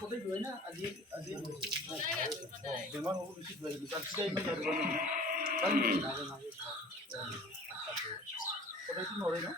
সদায় ধুৱাই না আজি আজি বেমাৰ হ'ব বেছি ধুৱাই দিলোঁ তাৰপিছত ইমান ধৰিব সদায়তো নৰে ন